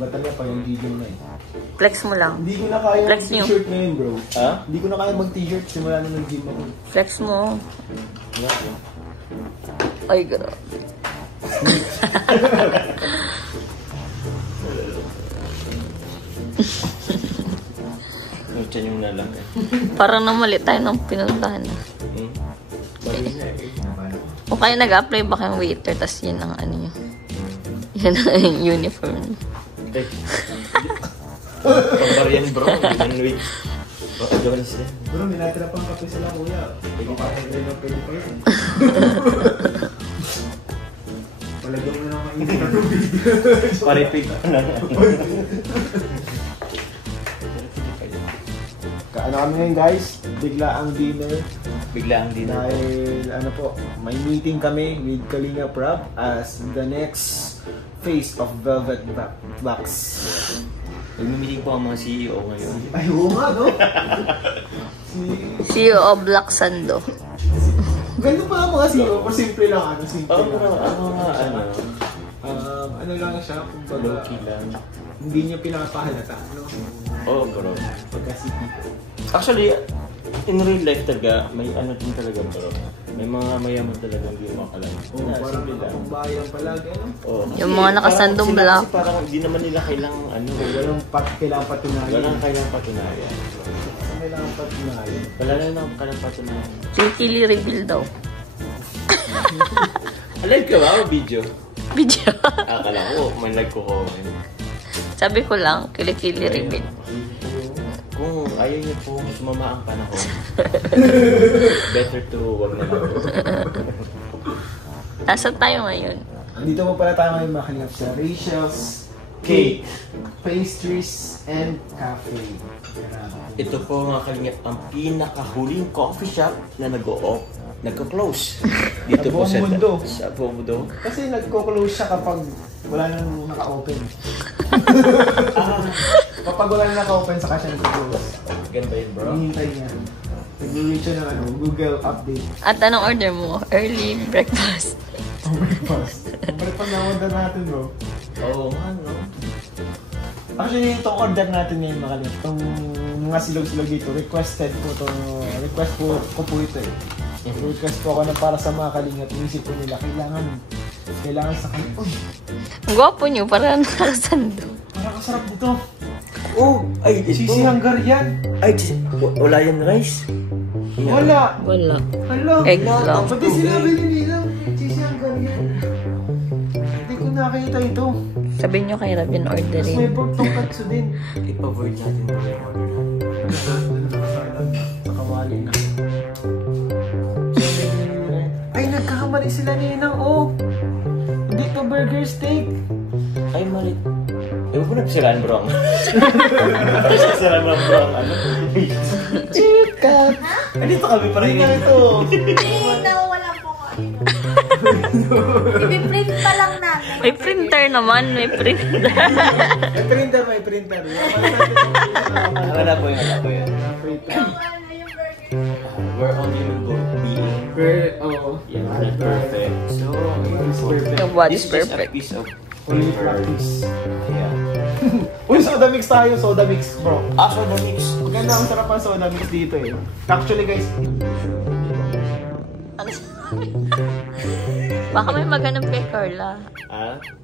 batalya pa yung video na eh. Flex mo lang. Hindi ko na kaya Flex mag-t-shirt ngayon, bro. Ha? Hindi ko na kaya mag-t-shirt simula na nag-gym ako. Flex mo. Ay, grabe. Nagtyan yung nalang eh. Parang namali tayo ng pinuntahan na. O kaya nag-apply ba kayong waiter, tas yun ang ano yun. Yan ang uniform. Pambarian bro, human weight. Baka gawin sila. Bro, may natira pang kape sila kuya. Pwede pa pa yun. Palagyan mo na naman mainit na tubig. Paripig. Kaano kami ngayon guys? Bigla ang dinner. Bigla ang dinner. Dahil ano po, may meeting kami with Kalinga Prab as the next phase of Velvet Box. Nag-meeting po ang mga CEO ngayon. Ay, oo nga, no? CEO of Black Sando. Ganun pa ang mga CEO, or simple lang, ano, simple lang. Ano lang siya, kumbaga, low-key lang. Hindi niya pinapahalata, no? Oo, bro. Pagka-CP. Actually, in real life talaga, may ano din talaga bro. May mga mayaman talaga hindi mo akalain. Oo, parang nakapang bayan palagi, ano? Oo. Yung mga nakasandong black. Kasi parang hindi naman nila kailangan ano. Kailangan patunayan. Walang kailangan patunayan. Kailangan patunayan. Wala na lang kailangan patunayan. Kilikili reveal daw. Alive ka ba o video? Video. Akala ko, man like ko comment. Sabi ko lang, kilikili reveal. Kung ayaw niyo po sumama ang panahon, better to wag na lang. Nasaan tayo ngayon? Dito mo pala tayo ngayon makalingap sa Rachel's Cake, Pastries, and Cafe. Ito po mga kalingap ang pinakahuling coffee shop na nagko-close dito po sa mundo. Sa buong mundo. Kasi nagko-close siya kapag wala nang naka-open. Kapag wala nang naka-open, saka siya nagko-close. Ganda yun bro. Hinihintay niya. Nag-reach siya ng Google update. At anong order mo? Early breakfast. Breakfast. Breakfast na order natin, bro. Oo nga, no? Actually, itong order natin ngayon, makalit. Itong mga silog-silog dito, requested po ito. Request ko po ito eh. Request po ako na para sa mga kalingap. Inisip po nila, kailangan sa kayo. Uy! Ang gwapo nyo, parang nakasando. Parang kasarap dito. Oh! Ay, ito! Sisi Hungarian. Ay, wala yung rice? Wala! Wala. Hala! Egg lang. Pati sinabi nila, Sisi Hungarian. Hindi ko nakita ito. Sabihin nyo kay Rab yun Tapos may orderin. pork tonkatsu din. Ipa-void natin po yung order natin. Sa kawali na. Ay, nagkakamali sila ninang, oh! Hindi to burger steak. Ay, mali. Ewan ko nagsilaan bro ang... Nagsilaan bro ang ano? Chicken! Andito kami para Hindi yun. nga ito. Hindi daw, wala po ko. Ipiprint pa lang namin. May printer naman, may printer. May printer. Wala po yun, wala po yun. Yung ano, yung burger. We're only being yeah, not perfect. So, Yung what's this is just a perfect. piece of Only practice. Yeah. Uy, soda mix tayo. Soda mix, bro. Soda mix. Maganda ang sarap ang soda mix dito eh. Actually, guys. Ano sabi? Baka may maghanap kay Carla.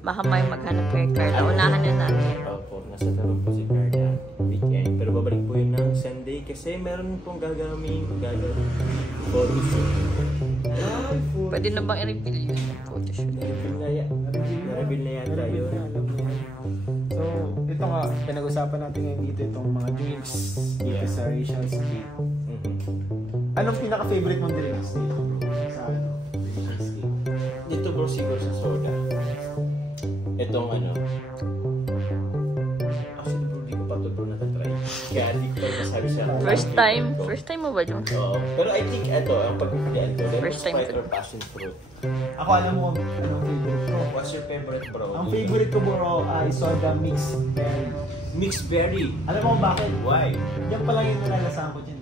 Baka may maghanap kay Carla. Unahan na natin. Opo, nasa tarong po si Carla. Weekend. Pero babalik po yun ng Sunday kasi meron pong gagawin photoshoot. Pwede na bang i-reveal yun? Photoshoot. Narabil na yata yun. So, ito nga, pinag-usapan natin ngayon dito itong mga drinks dito sa Rachel's Cake. Anong pinaka-favorite mong drinks dito, bro? Sa ano? Rachel's Cake. Dito bro, siguro sa soda. Itong ano. Actually bro, di ko pa ito bro natatry. Kaya di ko masabi siya. First time? First time mo ba yun? Oo. Pero I think ito, ang pagpipilian ko, lemon First time Sprite ko. or passion fruit. Ako alam mo anong favorite ko. What's your favorite bro? Ang favorite ko, bro, ay soda mixed berry. Mixed berry. Alam mo bakit? Why? Yan pala yung nalalasahan ko dyan.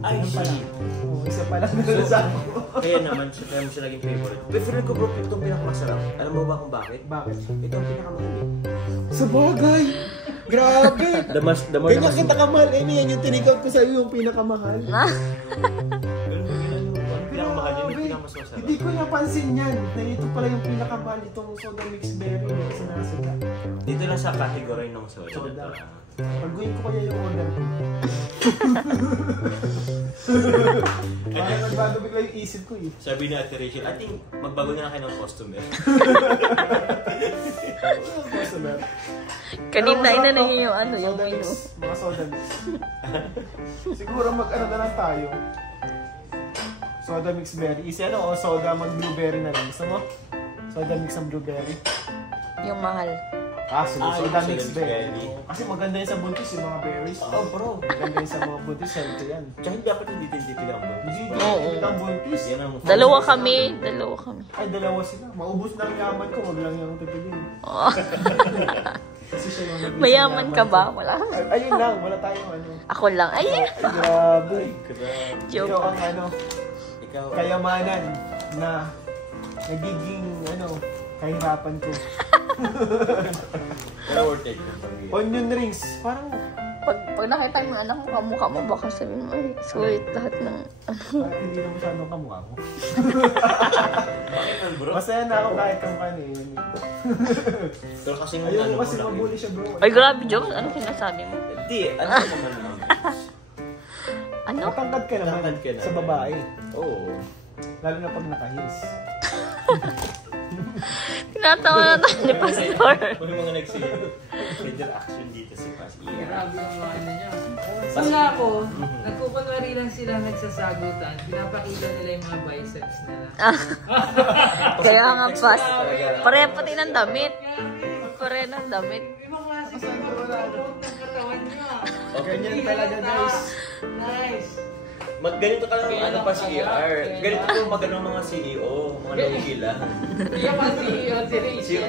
Ay, Yan pa lang. shit. Oo, isa pa lang nalasabi ko. Kaya naman, kaya mo siya naging favorite. Pero feeling ko bro, ito ang pinakamasarap. Alam mo ba kung bakit? Bakit? Ito ang pinakamahal. Sa bagay! Grabe! Damas Kanya kita kamahal. Eh, yan yung tinikout ko sa'yo yung pinakamahal. Pinakamahal yun, yung pinakamasarap. Hindi ko napansin yan. Na ito pala yung pinakamahal itong soda mixed berry na sinasita. Dito lang sa category ng soda. Soda. Pagguhin ko kaya yung order ko. Parang nagbago bigla yung isip ko eh. Sabi ni Ate Rachel, I think magbago na lang kayo ng customer. Customer. Kanina Pero ina na masarap yung to. ano, yung Soda menu. mix. Mga soda mix. Siguro mag-ano na lang tayo. Soda mix berry. Isi ano o soda mag-blueberry na lang. Gusto mo? Soda mix ang blueberry. Yung mahal. Sige, Ah, soda yung mix soda mix berry. berry. Kasi maganda yun sa buntis yung mga berries. Oh bro. Maganda yun sa mga buntis. Healthy yan. Tsaka hindi dapat hindi tindipid ang buntis. Hindi, Oo. hindi ang buntis. Yan ang Dalawa kami. Ay, dalawa sila. Maubos na ang yaman ko. Wag lang yung pipiliin. Oh. Kasi siya yung nag-isang Mayaman yaman ka ko. ba? Wala. Ayun lang. Wala tayong ano. Ako lang. Ay, Ay, grabe. Grabe. joke. Ikaw ang ano, Ikaw. kayamanan na nagiging ano, kahirapan ko. Pero worth it. Onion rings. Parang, Pag nakita mo anak mo, kamukha mo, baka sabihin mo, ay, sweet lahat ng ano. parang hindi na masyadong kamukha ko. Bakit man bro? Masaya na ako kahit kamukha niya yun. Pero kasi Ayaw ano ko kasi mo lang mabuli siya bro. Ay, grabe, jokes. Ano sinasabi mo? Hindi, ano naman naman. Ano? Matangkad ka naman Matangkad ka naman. sa babae. Oo. Lalo na pag naka-heels. Tinatawa na tayo ni Pastor. May mga nag-consider action dito si Pas. Grabe yung mga ano niya. So nga ako, nagkukunwari lang sila nagsasagutan, pinapakita nila yung mga biceps nila. Kaya nga, Pas. Pare pati ng damit. Pare ng damit. Ibang klase ka mga ng katawan niya. Ganyan talaga guys. Nice. Ganito ka lang ano pa CR. Ganito po magano mga CEO, mga nangigila. Hindi ka pa CEO, si Rachel.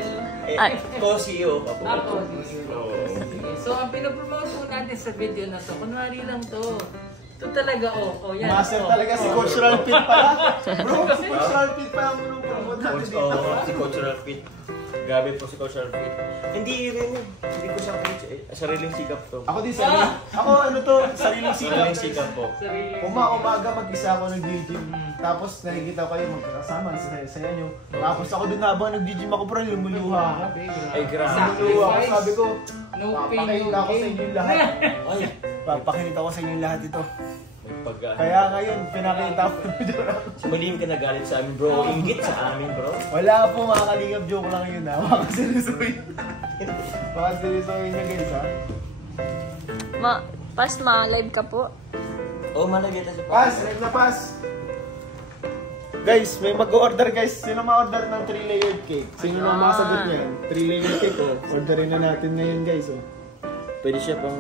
Ay. Co-CEO ka po. Ako, CEO. Oo. Sige. So, ang pinopromote po natin sa video na to, kunwari lang to. Ito talaga, yan. Master oh. talaga si Coach Ralpit pala. Bro, si Coach Ralpit pala ang unang promote natin Coach, dito. si Coach Ralpit. Grabe po si Coach Ralpit. Hindi rin, hindi ko siya coach. Sariling sikap to. Ako din sarili. Ako ano to, sariling Sariling sikap. sikap po. Sarili. Umaga mag-isa ako nag-gym. Tapos nakikita ko kayo magkakasama, saya nyo. Tapos ako dun habang nag-gym ako pero lumuluha ako. Ay, grabe. Lumuluha ako, sabi ko, No pain, papakita no ko sa gain. inyo lahat. Ay, Papakita ko sa inyo lahat ito. may pagka. Kaya ngayon, pinakita ko. Malihim ka nagalit sa amin bro. Inggit sa amin bro. Wala po mga kalingap, joke lang yun ha. Makaseryosohin. Makaseryosohin na guys ha. Pas, ma-live ka po. Oh, malagyan tayo si Pass! Live na pass! Guys, may mag-order guys. Sino ma-order ng 3-layered cake? Sino na makasagot niyan? 3-layered cake oh. Orderin na natin ngayon guys oh. Pwede siya pang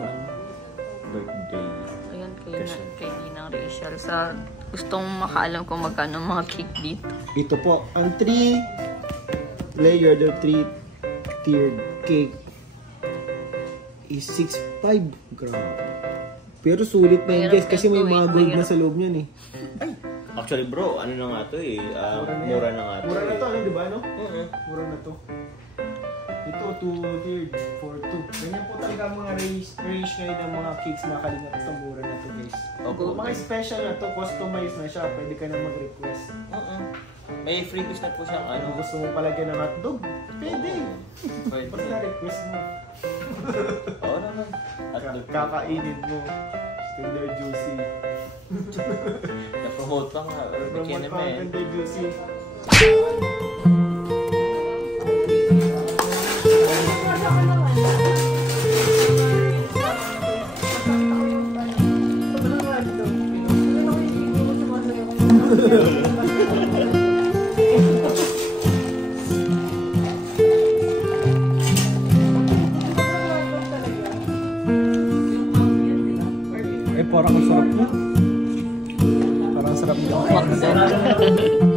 birthday. Ayan, kay Ninang Rachel. Sa gustong makaalam kung magkano mga cake dito. Ito po, ang 3-layered or 3-tiered cake is 6.5 gram. Pero sulit na yun guys kasi may mga gold na sa loob niyan eh. Actually bro, ano na nga to eh. Mura na nga to. Mura na to, ano di ba no? Oo. Mura na to. Ito, 2-tiered, 4-2. Ganyan po talaga ang mga range ngayon ng mga cakes na kalingat. Ito, mura na to guys. Opo. Mga special na to, customized na siya. Pwede ka na mag-request. Oo. May freebies na po siyang Ano ano. gusto mo palagyan ng hotdog? Pwede. Pwede. Basta request mo. Oo naman. At Kakainin mo. Tender juicy. na-promote pa nga. Promote Bikini pa ang man. tender juicy. Parang ang sarap niya. Parang sarap niya.